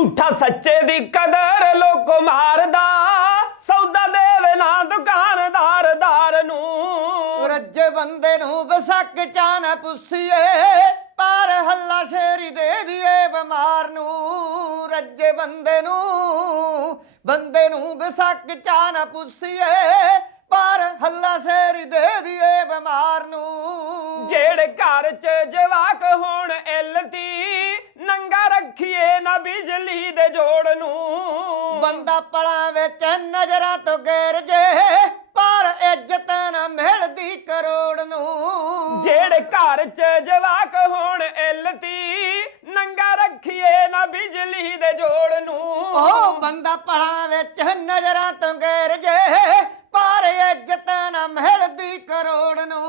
ਝੂਠਾ ਸੱਚੇ ਦੀ ਕਦਰ ਲੋਕ ਮਾਰਦਾ ਸੌਦਾ ਦੇਵੇ ਨਾ ਦੁਕਾਨਦਾਰ ਦਾਰ ਨੂੰ। ਰੱਜੇ ਬੰਦੇ ਨੂੰ ਬਸਕ ਚਾਨ ਪੁੱਸੀਏ ਪਰ ਹੱਲਾ ਸ਼ੇਰੀ ਦੇ ਦੀਏ ਬਿਮਾਰ ਨੂੰ। ਰੱਜੇ ਬੰਦੇ ਨੂੰ ਬੰਦੇ ਨੂੰ ਬਸਕ ਚਾਨ ਪੁੱਸੀਏ ਪਰ ਹੱਲਾ ਸ਼ੇਰੀ ਦੇ ਦੀਏ ਬਿਮਾਰ ਨੂੰ। ਜਿਹੜੇ ਘਰ 'ਚ ਜਵਾਕ ਹੋਣ ਇਲਤੀ ਰੱਖੀਏ ਨਾ ਬਿਜਲੀ ਦੇ ਜੋੜ ਨੂੰ। ਬੰਦਾ ਪਲਾਂ ਵਿੱਚ ਨਜ਼ਰਾਂ ਤੋਂ ਗੈਰ ਜੇ ਪਰ ਇੱਜ਼ਤ ਨਾ ਮਿਲਦੀ ਕਰੋੜ ਨੂੰ। ਜਿਹੜੇ ਘਰ 'ਚ ਜਵਾਕ ਹੋਣ ਇਲਤੀ ਨੰਗਾ ਰੱਖੀਏ ਨਾ ਬਿਜਲੀ ਦੇ ਜੋੜ ਨੂੰ। ਉਹ ਬੰਦਾ ਪਲਾਂ ਵਿੱਚ ਨਜ਼ਰਾਂ ਤੋਂ ਗੈਰ ਜੇ ਪਰ ਇੱਜ਼ਤ ਨਾ ਮਿਲਦੀ ਕਰੋੜ ਨੂੰ।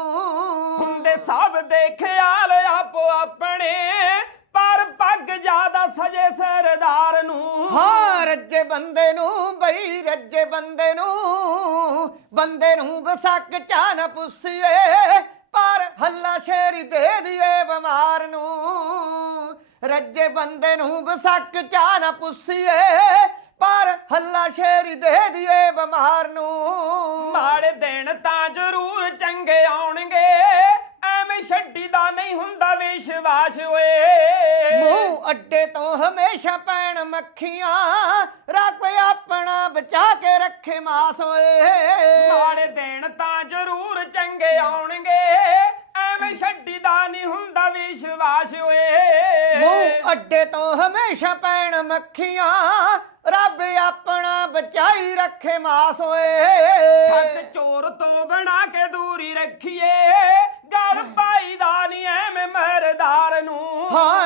ਹੁੰਦੇ ਸਭ ਦੇ ਬੰਦੇ ਨੂੰ ਬਈ ਰੱਜੇ ਬੰਦੇ ਨੂੰ ਬੰਦੇ ਨੂੰ ਬਸਕ ਚਾਨ ਪੁੱਸੀਏ, ਪਰ ਹੱਲਾ ਸ਼ੇਰੀ ਦੇ ਦੀਏ ਬਿਮਾਰ ਨੂੰ। ਰੱਜੇ ਬੰਦੇ ਨੂੰ ਬਸਕ ਚਾਨ ਪੁੱਸੀਏ, ਪਰ ਹੱਲਾ ਸ਼ੇਰੀ ਦੇ ਦੀਏ ਬਿਮਾਰ ਨੂੰ। ਮਾੜੇ ਦਿਨ ਤਾਂ ਜ਼ਰੂਰ ਚੰਗੇ ਆਉਣਗੇ, ਐਵੇਂ ਛੱਡੀ ਦਾ ਨਹੀਂ ਹੁੰਦਾ ਵਿਸ਼ਵਾਸ ਓਏ। ਅੱਡੇ ਤੋਂ ਹਮੇਸ਼ਾ ਪੈਣ ਮੱਖੀਆਂ ਰੱਖ ਆਪਣਾ ਬਚਾ ਕੇ ਰੱਖੇ ਮਾਸ ਓਏ। ਮਾੜੇ ਦਿਨ ਤਾਂ ਜ਼ਰੂਰ ਚੰਗੇ ਆਉਣਗੇ ਐਵੇਂ ਛੱਡੀ ਦਾ ਨਹੀਂ ਹੁੰਦਾ ਵਿਸ਼ਵਾਸ ਓਏ। ਮੂੰਹ ਅੱਡੇ ਤੋਂ ਹਮੇਸ਼ਾ ਪੈਣ ਮੱਖੀਆਂ ਰੱਬ ਆਪਣਾ ਬਚਾਈ ਰੱਖੇ ਮਾਸ ਓਏ। ਹੱਥ ਚੋਰ ਤੋਂ ਬਣਾ ਕੇ ਦੂਰੀ ਰੱਖੀਏ ਗਲ ਪਾਈ ਦਾ ਨਹੀਂ ਐਵੇਂ ਮਰਦਾਰ ਨੂੰ। ਹਾਂ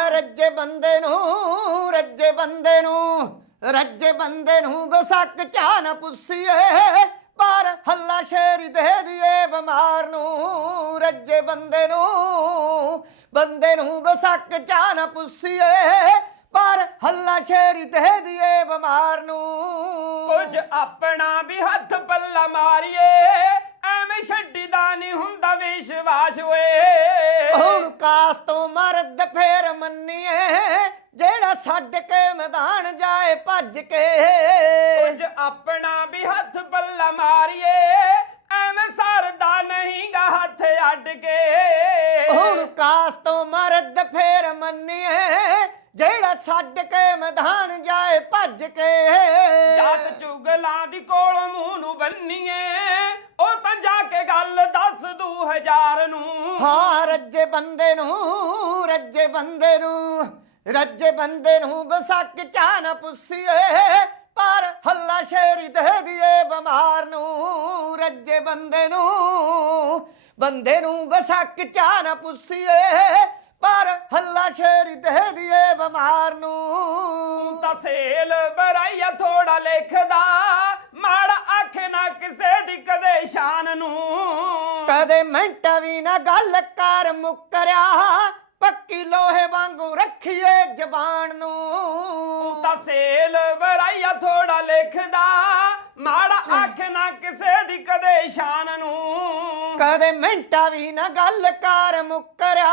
ਬੰਦੇ ਨੂੰ ਰੱਜੇ ਬੰਦੇ ਨੂੰ ਰੱਜੇ ਬੰਦੇ ਨੂੰ ਬਸਕ ਚਾਨ ਪੁੱਸੀਏ ਪਰ ਹੱਲਾ ਸ਼ੇਰੀ ਦੇ ਦੀਏ ਬਿਮਾਰ ਨੂੰ ਰੱਜੇ ਬੰਦੇ ਨੂੰ ਬੰਦੇ ਨੂੰ ਬਸਕ ਚਾਨ ਪੁੱਸੀਏ ਪਰ ਹੱਲਾ ਸ਼ੇਰੀ ਦੇ ਦੀਏ ਬਿਮਾਰ ਨੂੰ ਕੁਝ ਆਪਣਾ ਵੀ ਹੱਥ ਪੱਲਾ ਮਾਰੀਏ, ਐਵੇਂ ਛੱਡੀ ਦਾ ਨਹੀਂ ਹੁੰਦਾ ਵਿਸ਼ਵਾਸ ਓਏ। ਛੱਡ ਕੇ ਮੈਦਾਨ ਜਾਏ ਭੱਜ ਕੇ। ਕੁਝ ਆਪਣਾ ਵੀ ਹੱਥ ਪੱਲਾ ਮਾਰੀਏ ਐਵੇਂ ਸਰਦਾ ਨਹੀਂਗਾ ਹੱਥ ਅੱਡ ਕੇ। ਹੁਣ ਕਾਸ ਤੋਂ ਮਰਦ ਫੇਰ ਮੰਨੀਏ ਜਿਹੜਾ ਛੱਡ ਕੇ ਮੈਦਾਨ ਜਾਏ ਭੱਜ ਕੇ। ਜੱਟ ਚੁਗਲਾਂ ਦੀ ਕੋਲ ਮੂੰਹ ਨੂੰ ਬੰਨੀਏ ਉਹ ਤਾਂ ਜਾ ਕੇ ਗੱਲ ਦੱਸ ਦੂ ਹਜ਼ਾਰ ਨੂੰ। ਹਾਂ ਰੱਜੇ ਬੰਦੇ ਨੂੰ ਰੱਜੇ ਬੰਦੇ ਨੂੰ। ਰੱਜੇ ਬੰਦੇ ਨੂੰ ਬਸਕ ਚਾਨ ਪੁੱਸੀਏ ਪਰ ਹੱਲਾ ਸ਼ੇਰੀ ਦੇ ਦੀਏ ਬਿਮਾਰ ਨੂੰ ਰੱਜੇ ਬੰਦੇ ਨੂੰ ਬੰਦੇ ਨੂੰ ਬਸਕ ਚਾਨ ਪੁੱਸੀਏ ਪਰ ਹੱਲਾ ਸ਼ੇਰੀ ਦੇ ਦੀਏ ਬਿਮਾਰ ਨੂੰ। ਤੂੰ ਸੇਲ ਬਰਾਈਆ ਥੋੜਾ ਲਿਖਦਾ ਮਾੜਾ ਆਖੇ ਨਾ ਕਿਸੇ ਦੀ ਕਦੇ ਸ਼ਾਨ ਨੂੰ। ਕਦੇ ਮਿੰਟ ਵੀ ਨਾ ਗੱਲ ਕਰ ਮੁੱਕਰਿਆ ਰੱਖੀਏ ਜ਼ਬਾਨ ਨੂੰ। ਤੂੰ ਤਾਂ ਸੇਲ ਬਰਾਈਆ ਥੋੜਾ ਲਿਖਦਾ ਮਾੜਾ ਆਖੇ ਨਾ ਕਿਸੇ ਦੀ ਕਦੇ ਸ਼ਾਨ ਨੂੰ। ਕਦੇ ਮਿੰਟਾ ਵੀ ਨਾ ਗੱਲ ਕਰ ਮੁੱਕਰਿਆ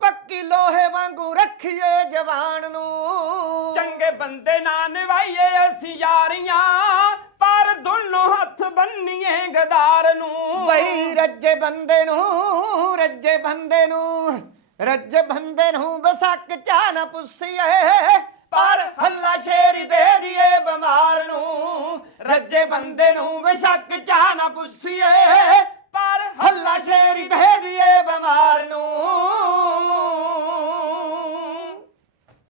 ਪੱਕੀ ਲੋਹੇ ਵਾਂਗੂ ਰੱਖੀਏ ਜਵਾਨ ਨੂੰ। ਚੰਗੇ ਬੰਦੇ ਨਾ ਨਿਭਾਈਏ ਅਸੀਂ ਯਾਰੀਆਂ ਪਰ ਦੋਨੋਂ ਹੱਥ ਬੰਨੀਏ ਗਦਾਰ ਨੂੰ। ਬਈ ਰੱਜੇ ਬੰਦੇ ਨੂੰ ਰੱਜੇ ਬੰਦੇ ਨੂੰ। ਰੱਜੇ ਬੰਦੇ ਨੂੰ ਬਸਕ ਚਾਨ ਪੁੱਸੀਏ ਪਰ ਹੱਲਾ ਸ਼ੇਰੀ ਦੇ ਦੀਏ ਬਿਮਾਰ ਨੂੰ। ਰੱਜੇ ਬੰਦੇ ਨੂੰ ਬਸਕ ਚਾਨ ਪੁੱਸੀਏ